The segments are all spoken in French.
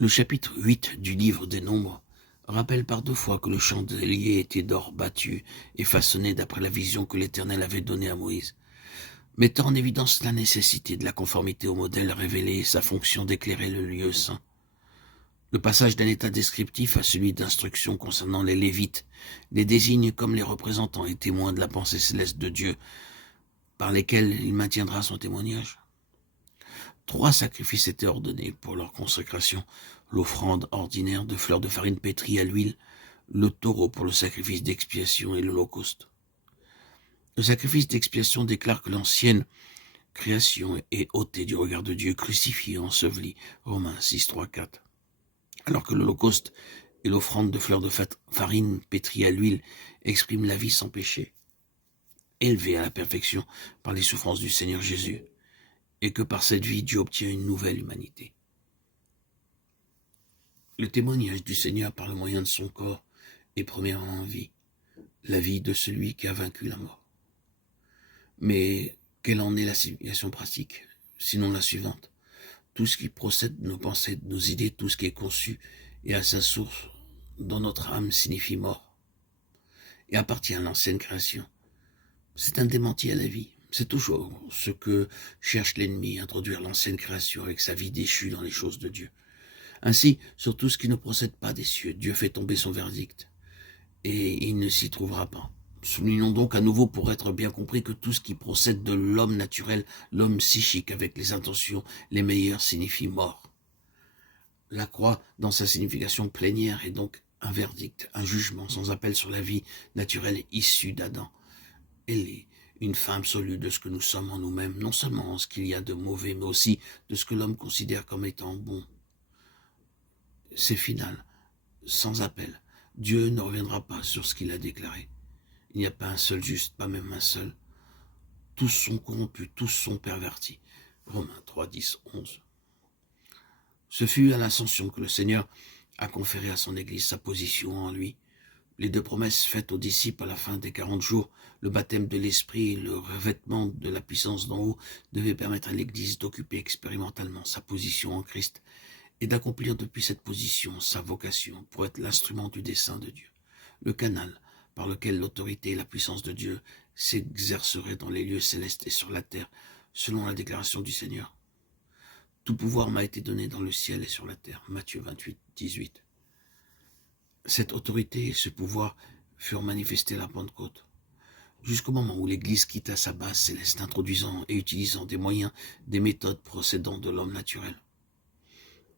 Le chapitre 8 du livre des Nombres rappelle par 2 fois que le chandelier était d'or battu et façonné d'après la vision que l'Éternel avait donnée à Moïse, mettant en évidence la nécessité de la conformité au modèle révélé et sa fonction d'éclairer le lieu saint. Le passage d'un état descriptif à celui d'instruction concernant les Lévites les désigne comme les représentants et témoins de la pensée céleste de Dieu, par lesquels il maintiendra son témoignage. 3 sacrifices étaient ordonnés pour leur consécration: l'offrande ordinaire de fleurs de farine pétrie à l'huile, le taureau pour le sacrifice d'expiation et l'holocauste. Le sacrifice d'expiation déclare que l'ancienne création est ôtée du regard de Dieu, crucifiée, ensevelie. Romains 6, 3, 4. Alors que l'holocauste et l'offrande de fleurs de farine pétrie à l'huile expriment la vie sans péché, élevée à la perfection par les souffrances du Seigneur Jésus, et que par cette vie, Dieu obtient une nouvelle humanité. Le témoignage du Seigneur par le moyen de son corps est premièrement vie, la vie de celui qui a vaincu la mort. Mais quelle en est la signification pratique, sinon la suivante? Tout ce qui procède de nos pensées, de nos idées, tout ce qui est conçu et à sa source dans notre âme signifie mort et appartient à l'ancienne création. C'est un démenti à la vie. C'est toujours ce que cherche l'ennemi, introduire l'ancienne création avec sa vie déchue dans les choses de Dieu. Ainsi, sur tout ce qui ne procède pas des cieux, Dieu fait tomber son verdict, et il ne s'y trouvera pas. Soulignons donc à nouveau, pour être bien compris, que tout ce qui procède de l'homme naturel, l'homme psychique, avec les intentions les meilleures, signifie mort. La croix, dans sa signification plénière, est donc un verdict, un jugement sans appel sur la vie naturelle issue d'Adam. Elle est une fin absolue de ce que nous sommes en nous-mêmes, non seulement en ce qu'il y a de mauvais, mais aussi de ce que l'homme considère comme étant bon. C'est final, sans appel. Dieu ne reviendra pas sur ce qu'il a déclaré. Il n'y a pas un seul juste, pas même un seul. Tous sont corrompus, tous sont pervertis. Romains 3, 10, 11. Ce fut à l'ascension que le Seigneur a conféré à son Église sa position en lui. Les 2 promesses faites aux disciples à la fin des 40 jours, le baptême de l'Esprit et le revêtement de la puissance d'en haut, devaient permettre à l'Église d'occuper expérimentalement sa position en Christ et d'accomplir depuis cette position sa vocation pour être l'instrument du dessein de Dieu, le canal par lequel l'autorité et la puissance de Dieu s'exerceraient dans les lieux célestes et sur la terre, selon la déclaration du Seigneur. Tout pouvoir m'a été donné dans le ciel et sur la terre. Matthieu 28, 18. Cette autorité et ce pouvoir furent manifestés à la Pentecôte, jusqu'au moment où l'Église quitta sa base céleste, introduisant et utilisant des moyens, des méthodes procédant de l'homme naturel.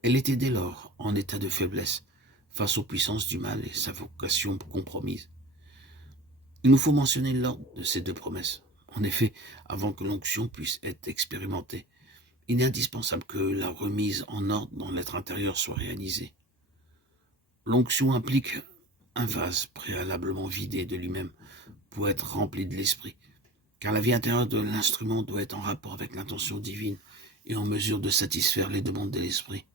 Elle était dès lors en état de faiblesse face aux puissances du mal et sa vocation compromise. Il nous faut mentionner l'ordre de ces 2 promesses. En effet, avant que l'onction puisse être expérimentée, il est indispensable que la remise en ordre dans l'être intérieur soit réalisée. L'onction implique un vase préalablement vidé de lui-même pour être rempli de l'esprit, car la vie intérieure de l'instrument doit être en rapport avec l'intention divine et en mesure de satisfaire les demandes de l'esprit,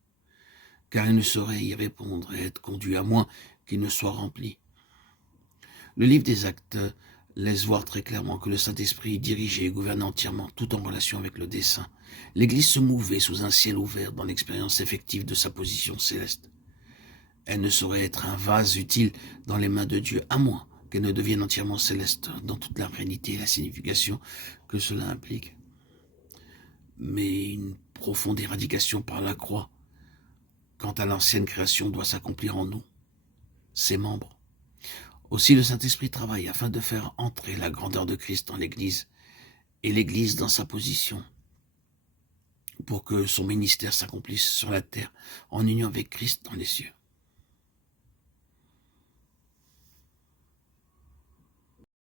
car il ne saurait y répondre et être conduit à moins qu'il ne soit rempli. Le livre des Actes laisse voir très clairement que le Saint-Esprit dirigeait et gouvernait entièrement, tout en relation avec le dessein. L'Église se mouvait sous un ciel ouvert dans l'expérience effective de sa position céleste. Elle ne saurait être un vase utile dans les mains de Dieu, à moins qu'elle ne devienne entièrement céleste dans toute la réalité et la signification que cela implique. Mais une profonde éradication par la croix, quant à l'ancienne création, doit s'accomplir en nous, ses membres. Aussi le Saint-Esprit travaille afin de faire entrer la grandeur de Christ dans l'Église et l'Église dans sa position, pour que son ministère s'accomplisse sur la terre en union avec Christ dans les cieux.